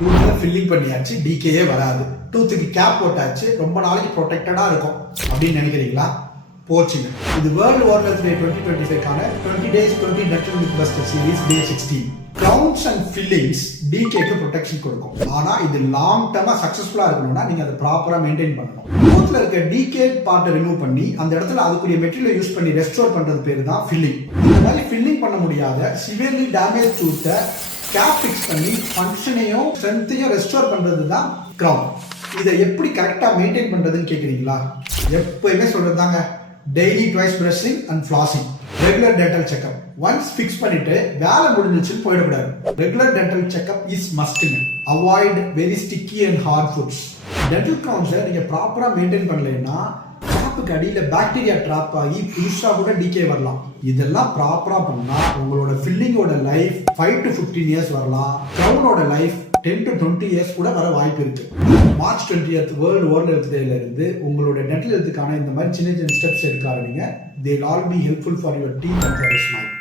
டூத்ல filling பண்ணியாச்சு, டிகேயே வராது. டூத்துக்கு gap போட்டாச்சு, ரொம்ப நாளைக்கு ப்ரொடெக்டடா இருக்கும் அப்படின்னு நினைக்கிறீங்களா? போச்சுங்க. இது world வார்லெஸ் day 2025க்கான 20 days 20 dental myth buster series day 16. crowns and fillings டிகேக்கு protection கொடுக்கும். ஆனா இது லாங் டர்மா சக்சஸ்ஃபுல்லா இருக்கணும்னா நீங்க அதை ப்ராப்பரா மெயின்டைன் பண்ணணும். டூத்ல இருக்க டிகே பார்ட்டை ரிமூவ் பண்ணி அந்த இடத்துல அதுக்குரிய மெட்டீரியல் யூஸ் பண்ணி ரெஸ்டோர் பண்றது பேரு தான் ஃபில்லிங். இந்த மாதிரி ஃபில்லிங் பண்ண முடியாத சிவியர்லி டேமேஜ் டூத்தை கேப் ஃபிக்ஸ் பண்ணி ஃபங்க்ஷனையும் ஸ்ட்ரென்த்தையும் ரெஸ்டோர் பண்றது தான் கிரவுன். இதை எப்படி கரெக்டா மெயின்டைன் பண்றதுன்னு கேக்குறீங்களா? எப்பயுமே சொல்றது தாங்க, daily twice brushing and flossing, regular dental checkup. Once fix பண்ணிட்டு வேலை முடிஞ்சிச்சுன்னு போயிடக்கூடாது. ரெகுலர் டென்டல் செக்அப் இஸ் மஸ்ட்ங்க. Avoid very sticky and hard foods. Dental கிரவுன்ஸை நீங்க ப்ராப்பரா மெயின்டைன் பண்ணலைன்னா கேப்புக்கு அடியில பாக்டீரியா ட்ராப் ஆகி புதுசா கூட டிகே வரலாம். இதெல்லாம் ப்ராப்பரா பண்ணா உங்களோட ஃபில்லிங்கோட லைஃப் 5 to 15 years வரலாம். கிரவுனோட லைஃப் 10 to 20 years கூட வர வாய்ப்பு இருக்கு. March 20th world oral health டேல இருந்து உங்களோட டென்டல் ஹெல்த்துக்கான இந்த மாதிரி சின்ன சின்ன ஸ்டெப்ஸ் எடுக்க ஆரம்பிங்க. They will all be helpful for your teeth and for your smile.